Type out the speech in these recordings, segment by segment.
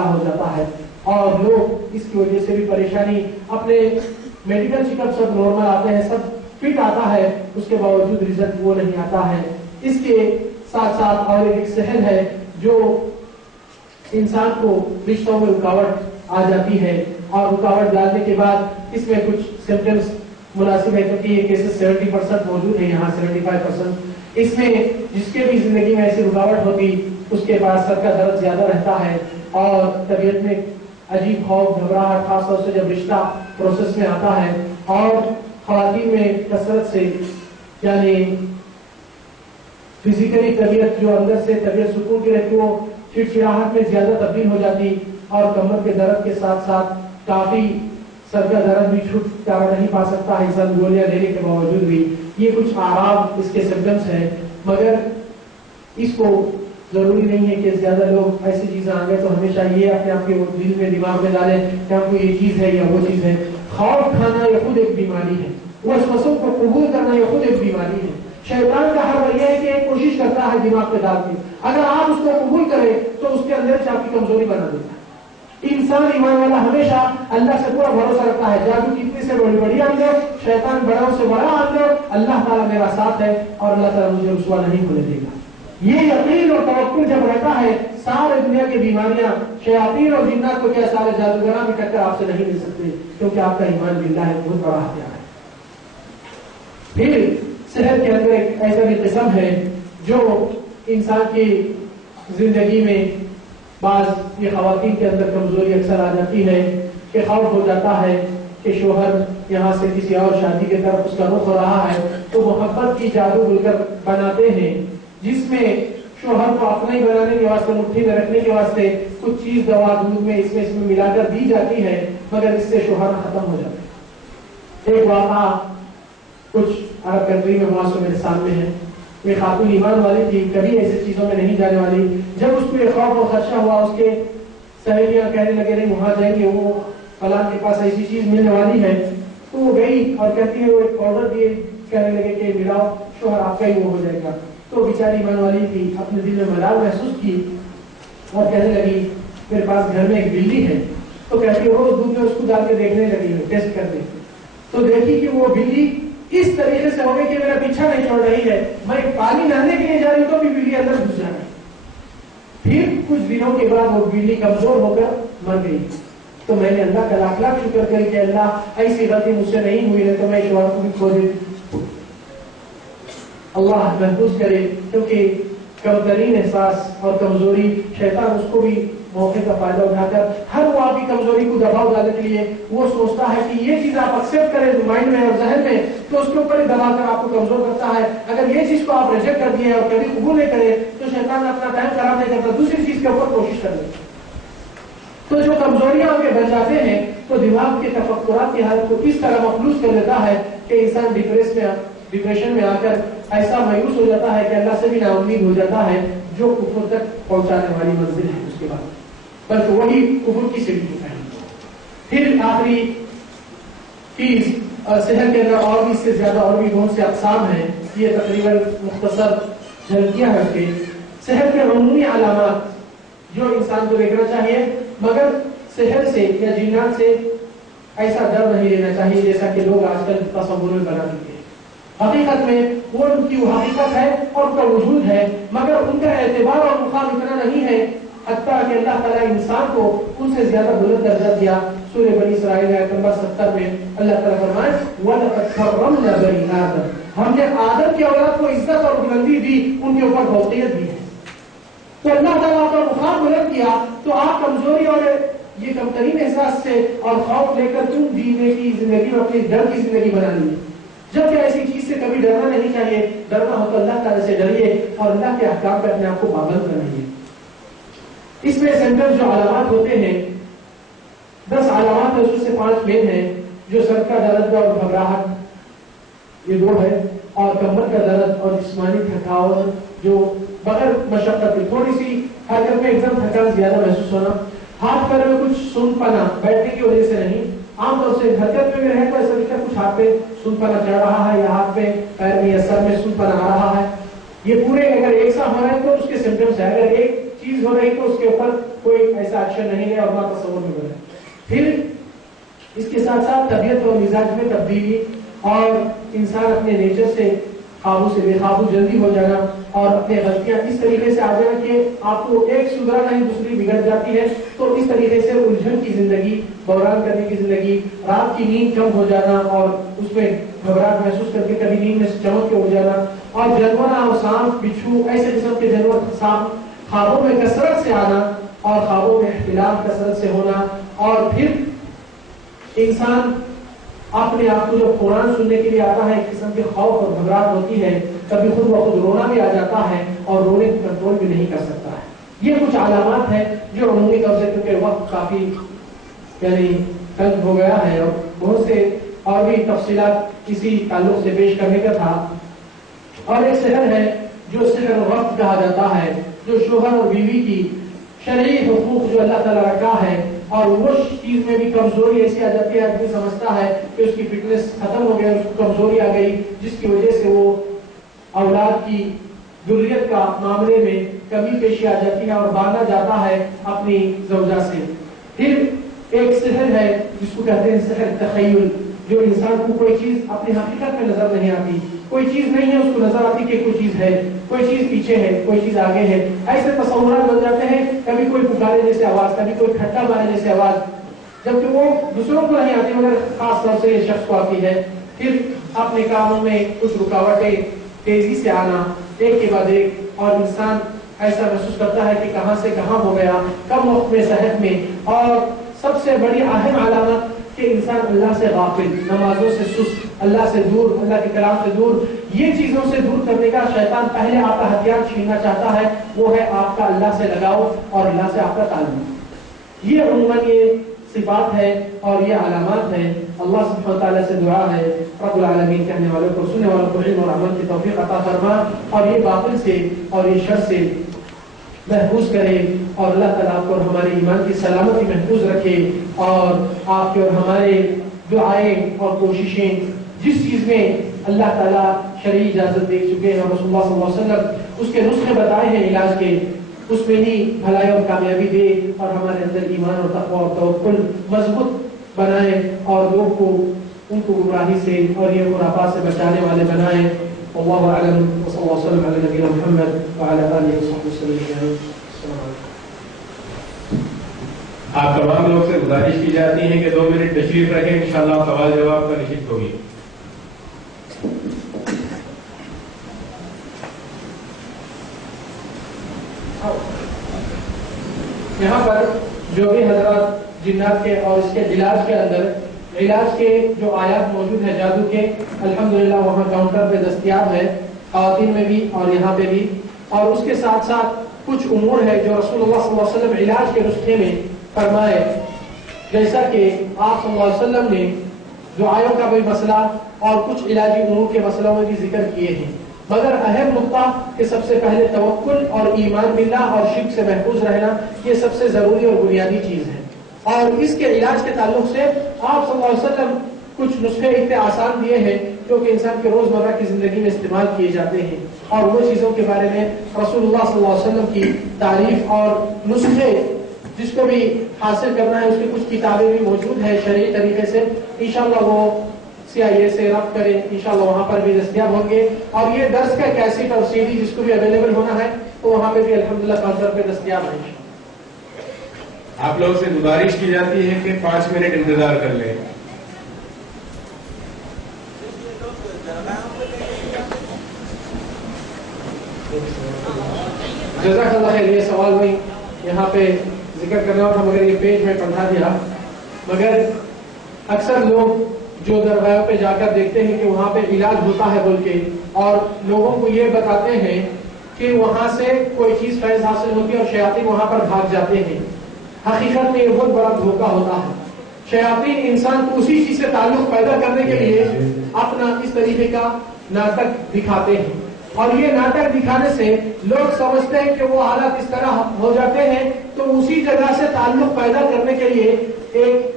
ہو جاتا ہے اور لوگ اس کی وجہ سے بھی پریشانی، اپنے میڈیکل چیک اپ سب نارمل آتے ہیں، سب فٹ آتا ہے، اس کے باوجود رزلٹ وہ نہیں آتا ہے۔ اس کے ساتھ ساتھ اور ایک سحر ہے جو انسان کو رشتوں میں رکاوٹ آ جاتی ہے، اور رکاوٹ ڈالنے کے بعد اس میں کچھ سمپٹمس مناسب ہے، کیونکہ یہ کیسز 70% موجود ہے یہاں 75%۔ اس میں جس کے بھی زندگی میں ایسی رکاوٹ ہوتی اس کے پاس سر کا درد زیادہ رہتا ہے اور طبیعت میں عجیب خوف گھبراہٹ، خاص طور سے جب رشتہ پروسیس میں آتا ہے، اور خواتین میں کثرت سے یعنی فزیکلی طبیعت جو اندر سے طبیعت سکون کی رہتی وہ چڑچڑاہٹ میں زیادہ تبدیل ہو جاتی، اور کمر کے درد کے ساتھ ساتھ کافی سر کا درد بھی چھٹکارا نہیں پا سکتا ہے انسان گولیاں لینے کے باوجود بھی۔ یہ کچھ آرام اس کے سمپٹمس ہیں، مگر اس کو ضروری نہیں ہے کہ زیادہ لوگ ایسی چیزیں آ گئے تو ہمیشہ یہ اپنے آپ کے دل میں دماغ میں ڈالیں کہ آپ کو یہ چیز ہے یا وہ چیز ہے۔ خوف کھانا یہ خود ایک بیماری ہے، وسوسوں کو قبول کرنا یہ خود ایک بیماری ہے۔ شیطان کا ہر رویہ ہے کہ ایک کوشش کرتا ہے دماغ پہ ڈال کے، اگر آپ اس کو قبول کریں تو اس کے اندر سے آپ کی کمزوری بنا دیتا ہے۔ انسان ایمان والا ہمیشہ اللہ سے پورا بھروسہ رکھتا ہے، جادو کتنی سے بڑی آن دو، شیطان بڑوں سے بڑا آن دو، اللہ تعالیٰ میرا ساتھ ہے اور اللہ تعالیٰ مجھے رسوا نہیں ہونے دے گا۔ یہ یقین اور توکل جب رہتا ہے، سارے دنیا کی بیماریاں، شیاطین اور جنات کو کیا سارے جادوگراں بھی ٹکر آپ سے نہیں مل سکتے، کیونکہ آپ کا ایمان باللہ ہے بہت بڑا ہتھیار ہے۔ پھر صحت کے اندر ایک ایسا بھی قسم ہے جو انسان کی زندگی میں بعض یہ خواتین کے اندر کمزوری اکثر آ جاتی ہے کہ خوف ہو جاتا ہے کہ شوہر یہاں سے کسی اور شادی کی طرف اس کا رخ ہو رہا ہے، تو محبت کی جادو بول کر بناتے ہیں، جس میں شوہر کو اپنا ہی بنانے کے واسطے، مٹھی میں رکھنے کے واسطے کچھ چیز دوا دودھ میں اس میں ملا کر دی جاتی ہے، مگر اس سے شوہر ختم ہو جاتا ہے۔ ایک واقعہ کچھ عرب کنٹری میں ہوا سو میرے سامنے ہے۔ یہ خاتون ایمان والی تھی، کبھی ایسی چیزوں میں نہیں جانے والی۔ جب اس کو یہ خوف اور خدشہ ہوا، اس کے سہیلیاں کہنے لگے نہیں وہاں جائیں گے، وہ فلاں کے پاس ایسی چیز ملنے والی ہے، تو وہ گئی اور کہتی ہے وہ ایک آرڈر دیے، کہنے لگے کہ ملاؤ شوہر آپ کا ہی وہ ہو جائے گا۔ تو بیچاری ایمان والی تھی، اپنے دل میں ملال محسوس کی اور کہنے لگی میرے پاس گھر میں ایک بلی ہے، تو کہتی ہے روز دودھ میں اس کو ڈال کے دیکھنے لگی ہے، ٹیسٹ کرنے، تو دیکھی کہ وہ بلی اس طریقے سے ہو گئی کہ میرا پیچھا نہیں چھوڑ رہی ہے، میں پانی نہانے کے لیے جا رہی ہوں تو بھی بلی اندر گھس جا رہی۔ پھر کچھ دنوں کے بعد وہ بلی کمزور ہو کر مر گئی۔ تو میں نے اللہ کا لاکھ لاکھ شکر کری کہ اللہ ایسی غلطی مجھ سے نہیں ہوئی ہے، تو میں شوہر کو بھی کھو دیتی۔ اللہ محفوظ کرے، کیونکہ کمترین احساس اور کمزوری شیطان اس کو بھی موقع کا فائدہ اٹھا کر ہر وہ آپ کی کمزوری کو دباؤ ڈالنے کے لیے وہ سوچتا ہے کہ یہ چیز آپ ایکسپٹ کریں مائنڈ میں اور ذہن میں، تو اس کے اوپر ہی دبا کر آپ کو کمزور کرتا ہے۔ اگر یہ چیز کو آپ ریجیکٹ کر دیے اور کبھی قبول نہیں کرے تو شیطان اپنا ٹائم خراب نہیں کرتا، دوسری چیز کے اوپر کوشش کر لے۔ تو جو کمزوریاں آگے بن جاتے ہیں تو دماغ کے تفکرات کی حالت کو اس طرح مخلوص کر دیتا ہے کہ انسان ڈپریشن میں آ کر ایسا مایوس ہو جاتا ہے کہ اللہ سے بھی نا امید ہو جاتا ہے، جو کفر تک پہنچانے والی منزل ہے اس کے بعد، بلکہ وہی کفر کی سیڑھی ہوتا ہے۔ پھر آخری چیز صحت کے اندر اور بھی اس سے زیادہ اور بھی بہت سے اقسام ہیں، یہ تقریباً مختصر جھلکیاں ہیں کہ صحت کے عمومی علامات جو انسان کو دیکھنا چاہیے، مگر صحت سے یا جنات سے ایسا ڈر نہیں لینا چاہیے جیسا کہ لوگ آج کل تصور میں بنا دیتے ہیں۔ حقیقت میں وہ ان کی حقیقت ہے اور ان کا وجود ہے، مگر ان کا اعتبار اور مقام اتنا نہیں ہے، حتیٰ کہ اللہ تعالیٰ انسان کو ان سے زیادہ بلند درجہ دیا۔ سورہ بنی اسرائیل آیت نمبر 70 میں اللہ تعالیٰ فرمائے وَلَقَدْ كَرَّمْنَا بَنِي آدَمَ، ہم نے آدم کی اولاد کو عزت اور بلندی دی، ان کے اوپر فوقیت دی ہے۔ تو اللہ تعالیٰ کا مقام بلند کیا تو آپ کمزوری اور یہ کمترین احساس سے اور خوف لے کر تم جینے کی زندگی میں اپنی ڈر کی زندگی بنا لی، جبکہ ایسی چیز سے کبھی ڈرنا نہیں چاہیے۔ ڈرنا ہو تو اللہ تعالیٰ سے ڈریے اور اللہ کے احکام پہ اپنے آپ کو پابند کرائیے۔ اس میں سمپٹمز جو علامات ہوتے ہیں 10 علامات ہیں، اس سے 5 مین ہیں، جو سر کا درد اور گھبراہٹ یہ 2 ہے، اور کمر کا درد اور جسمانی تھکاوٹ جو بغیر مشقت کی تھوڑی سی حرکت میں ایک دم تھکان زیادہ محسوس ہونا، ہاتھ پیر میں کچھ سن پنا بیٹھنے کی وجہ سے نہیں، عام طور سے حرکت میں بھی رہے تو ایسا لگتا ہے کچھ ہاتھ پہ سن پنا چڑھ رہا ہے یا ہاتھ پہ پیر میں یا سر میں سن پنا آ رہا ہے، یہ پورے اگر ایک ساتھ ہو رہے ہیں تو اس کے سمپٹمس ہے۔ اگر ایک چیز ہو رہی تو اس کے اوپر کوئی ایسا ایکشن نہیں لے اور نہ تصور میں بنے. پھر اس کے ساتھ ساتھ طبیعت اور مزاج میں تبدیلی اور انسان اپنے نیچر سے قابو سے بے قابو جلدی ہو جانا اور اپنے غلطیاں اس طریقے سے آ جانا کہ آپ کو ایک سدھرا نہیں دوسری بگڑ جاتی ہے. تو اس طریقے سے الجھن کی زندگی، بحران کرنے کی زندگی، رات کی نیند کم ہو جانا اور اس میں گھبراہٹ محسوس کر کے کبھی نیند میں چمک کے اٹھ جانا، اور جانور اور سانپ بچھو ایسے قسم کے جانور سانپ خوابوں میں کثرت سے آنا اور خوابوں میں اختلاف کثرت سے ہونا. اور پھر انسان اپنے آپ کو جب قرآن سننے کے لیے آتا ہے ایک قسم کے خوف اور گھبراہٹ ہوتی ہے، کبھی خود بخود رونا بھی آ جاتا ہے اور رونے کو کنٹرول بھی نہیں کر سکتا ہے. یہ کچھ علامات ہیں جو عمومی طور سے، کیونکہ وقت کافی تنگ ہو گیا ہے اور بہت سے اور بھی تفصیلات اسی تعلق سے پیش کرنے کا تھا. اور ایک سحر ہے جو سحر وقت کہا جاتا ہے، جو شوہر اور بیوی کی شرعی حقوق جو اللہ تعالیٰ رکھا ہے، اور وہ چیز میں بھی کمزوری ایسی آ جاتی ہے، آدمی سمجھتا ہے کہ اس کی فٹنس ختم ہو گیا، اس کو کمزوری آ گئی، جس کی وجہ سے وہ اولاد کی ذریت کا معاملے میں کمی پیشی آ جاتی ہے اور بھاگنا جاتا ہے اپنی زوجہ سے. پھر ایک سحر ہے جس کو کہتے ہیں سحر تخیل، جو انسان کو کوئی چیز اپنی حقیقت میں نظر نہیں آتی، کوئی چیز نہیں ہے اس کو نظر آتی کہ کوئی چیز ہے، کوئی چیز پیچھے ہے، کوئی چیز آگے ہے. ایسے تصورات بن جاتے ہیں، کبھی کوئی پکارے جیسے آواز، کبھی کوئی کھٹا مارے جیسے آواز، جبکہ وہ دوسروں کو نہیں آتی مگر خاص طور سے یہ شخص کو آتی ہے. پھر اپنے کاموں میں کچھ رکاوٹیں تیزی سے آنا ایک کے بعد ایک، اور انسان ایسا محسوس کرتا ہے کہ کہاں سے کہاں ہو گیا کم وقت میں صحت میں. اور سب سے بڑی اہم علامت کہ انسان اللہ سے غافل، نمازوں سے سست، اللہ سے دور، اللہ کے کلام سے دور، یہ چیزوں سے دور کرنے کا شیطان پہلے آپ کا ہتھیار چھیننا چاہتا ہے، وہ ہے آپ کا اللہ سے لگاؤ اور اللہ سے آپ کا تعلق. یہ عموماً یہ صفات ہے اور یہ علامات ہیں. اللہ سبحانہ وتعالیٰ سے دعا ہے رب العالمین کہنے والوں کو، سننے والوں کو علم اور عمل کی توفیق عطا فرما اور یہ باطل سے اور یہ شر سے محفوظ کرے، اور اللہ تعالیٰ آپ کو اور ہمارے ایمان کی سلامتی محفوظ رکھے، اور آپ کے اور ہمارے دعائیں اور کوششیں جس چیز میں اللہ تعالیٰ شرعی اجازت دے چکے ہیں، رسول اللہ صلی اللہ علیہ وسلم اس کے نسخے بتائے ہیں علاج کے، اس میں ہی بھلائی اور کامیابی دے اور ہمارے اندر ایمان اور تقویٰ اور توکل مضبوط بنائے اور لوگ کو ان کو گمراہی سے اور یہ خرافات سے بچانے والے بنائے. واللہ اعلم وصلی اللہ وسلم علی نبینا محمد وعلی آلہ وصحبہ وسلم. آپ تمام لوگ سے گزارش کی جاتی ہے کہ 2 منٹ تشریف رکھیں، انشاءاللہ سوال جواب کا نشست ہوگی. یہاں پر جو بھی حضرات جنات کے اور اس کے علاج کے اندر علاج کے جو آیات موجود ہیں جادو کے، الحمدللہ وہاں کاؤنٹر پہ دستیاب ہے، خواتین میں بھی اور یہاں پہ بھی. اور اس کے ساتھ ساتھ کچھ امور ہے جو رسول اللہ صلی اللہ علیہ وسلم علاج کے نسخے میں فرمائے، جیسا کہ آپ صلی اللہ علیہ وسلم نے دعائوں کا بھی مسئلہ اور کچھ علاجی امور کے مسئلوں میں بھی ذکر کیے ہیں. مگر اہم نقطہ کہ سب سے پہلے توکل اور ایمان باللہ اور شرک سے محفوظ رہنا، یہ سب سے ضروری اور بنیادی چیز ہے. اور اس کے علاج کے تعلق سے آپ صلی اللہ علیہ وسلم کچھ نسخے اتنے آسان دیے ہیں جو کہ انسان کے روزمرہ کی زندگی میں استعمال کیے جاتے ہیں، اور وہ چیزوں کے بارے میں رسول اللہ صلی اللہ علیہ وسلم کی تعریف اور نسخے جس کو بھی حاصل کرنا ہے اس کی کچھ کتابیں بھی موجود ہیں شرعی طریقے سے، انشاءاللہ وہ CIA سے رابط کریں، انشاءاللہ وہاں پر بھی دستیاب ہوں گے. اور یہ درس کا کیسٹ اور CD جس کو بھی اویلیبل ہونا ہے تو وہاں پہ بھی الحمدللہ کاؤنٹر پہ دستیاب ہے. آپ لوگ سے گزارش کی جاتی ہے کہ 5 منٹ انتظار کر لیں. جزاک اللہ خیر. یہ سوال میں یہاں پہ ذکر کرنا تھا مگر یہ پیج میں پڑھا دیا. مگر اکثر لوگ جو درگاہوں پہ جا کر دیکھتے ہیں کہ وہاں پہ علاج ہوتا ہے بول کے، اور لوگوں کو یہ بتاتے ہیں کہ وہاں سے کوئی چیز فیض حاصل ہوتی ہے اور شیاطین وہاں پر بھاگ جاتے ہیں. حقیقت میں یہ بہت بڑا دھوکہ ہوتا ہے. شیاطین انسان کو اسی چیز سے تعلق پیدا کرنے کے لیے اپنا اس طریقے کا ناٹک دکھاتے ہیں، اور یہ ناٹک دکھانے سے لوگ سمجھتے ہیں کہ وہ حالات اس طرح ہو جاتے ہیں، تو اسی جگہ سے تعلق پیدا کرنے کے لیے ایک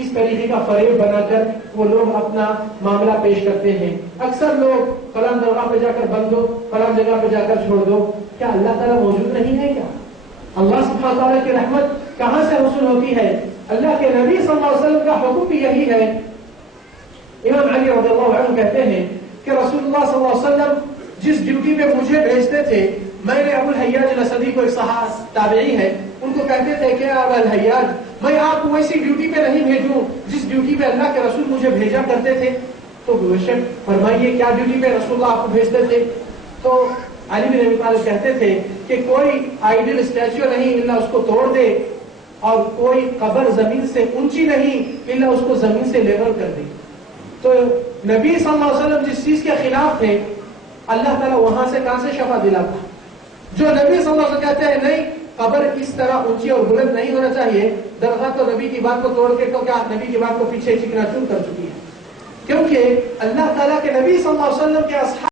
اس طریقے کا فریب بنا کر وہ لوگ اپنا معاملہ پیش کرتے ہیں. اکثر لوگ فلاں درگاہ پہ جا کر بند دو، فلاں جگہ پہ جا کر چھوڑ دو. کیا اللہ تعالیٰ موجود نہیں ہے کیا؟ اللہ سبحانہ تعالیٰ کی رحمت کہاں سے حاصل ہوتی ہے؟ اللہ کے نبی صلی اللہ علیہ وسلم کا حکم بھی یہی ہے. امام علی رضی اللہ عنہ کہتے ہیں کہ رسول اللہ صلی اللہ علیہ وسلم جس ڈیوٹی پہ مجھے بھیجتے تھے، میں نے ابو الحیاج الاسدی کو، ایک صحابی تابعی ہے، ان کو کہتے تھے کہ ابو الحیاج میں آپ کو ویسی ڈیوٹی پہ نہیں بھیجوں جس ڈیوٹی پہ اللہ کے رسول مجھے بھیجا کرتے تھے. تو بے شک فرمائیے کیا ڈیوٹی پہ رسول اللہ آپ کو بھیجتے تھے؟ تو علی بن ابی طالب کہتے تھے کہ کوئی آئیڈل اسٹیچو نہیں الا اس کو توڑ دے، اور کوئی قبر زمین سے اونچی نہیں الا اس کو زمین سے لیول کر دے. تو نبی صلی اللہ علیہ وسلم جس چیز کے خلاف تھے، اللہ تعالیٰ وہاں سے کہاں سے شفا دلاتا. جو نبی صلی اللہ علیہ وسلم کہتے ہیں نہیں قبر اس طرح اونچی اور بلند نہیں ہونا چاہیے، درگاہ تو نبی کی بات کو توڑ کے تو کیا نبی کی بات کو پیچھے چکنا چور کر چکی ہے. کیونکہ اللہ تعالیٰ کے نبی صلی اللہ علیہ وسلم کے اصحاب